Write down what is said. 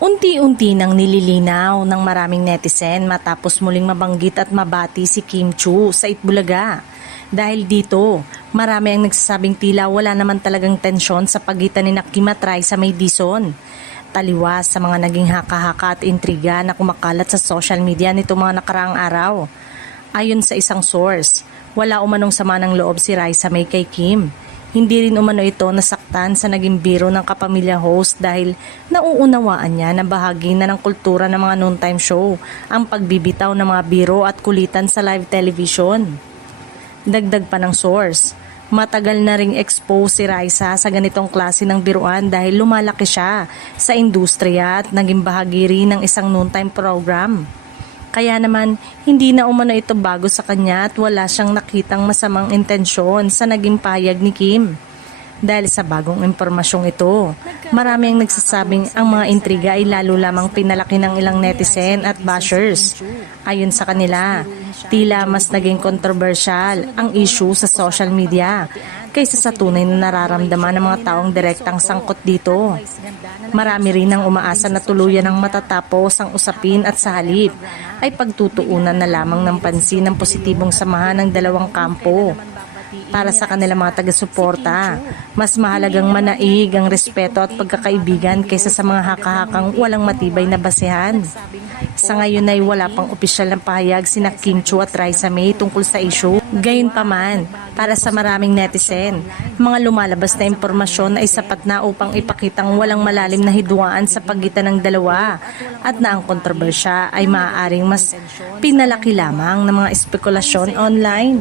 Unti-unti nang nililinaw ng maraming netizen matapos muling mabanggit at mabati si Kim Chiu sa Itbulaga. Dahil dito, marami ang nagsasabing tila wala naman talagang tensyon sa pagitan ni Kim at Raisa May Dizon. Taliwas sa mga naging haka-haka at intriga na kumakalat sa social media nitong mga nakaraang araw. Ayon sa isang source, wala umanong sama ng loob si Raisa May kay Kim. Hindi rin umano ito nasaktan sa naging biro ng kapamilya host dahil nauunawaan niya na bahagi na ng kultura ng mga noontime show ang pagbibitaw ng mga biro at kulitan sa live television. Dagdag pa ng source, matagal na ring expose si Raisa sa ganitong klase ng biruan dahil lumalaki siya sa industriya at naging bahagi rin ng isang noontime program. Kaya naman, hindi na umano ito bago sa kanya at wala siyang nakitang masamang intensyon sa naging payag ni Kim. Dahil sa bagong impormasyong ito, marami ang nagsasabing ang mga intriga ay lalo lamang pinalaki ng ilang netizen at bashers. Ayon sa kanila, tila mas naging kontrobersyal ang issue sa social media kaysa sa tunay na nararamdaman ng mga taong direktang sangkot dito. Marami rin ang umaasa na tuluyan ng matatapos ang usapin at sa halip ay pagtutuunan na lamang ng pansin ng positibong samahan ng dalawang kampo. Para sa kanilang mga taga-suporta, mas mahalagang manaig ang respeto at pagkakaibigan kaysa sa mga haka-hakang walang matibay na basehan. Sa ngayon ay wala pang opisyal na pahayag sina Kim Chiu at Raisa May tungkol sa issue. Gayunpaman, para sa maraming netizen, mga lumalabas na impormasyon ay sapat na upang ipakitang walang malalim na hidwaan sa pagitan ng dalawa at na ang kontrobersya ay maaaring mas pinalaki lamang ng mga espekulasyon online.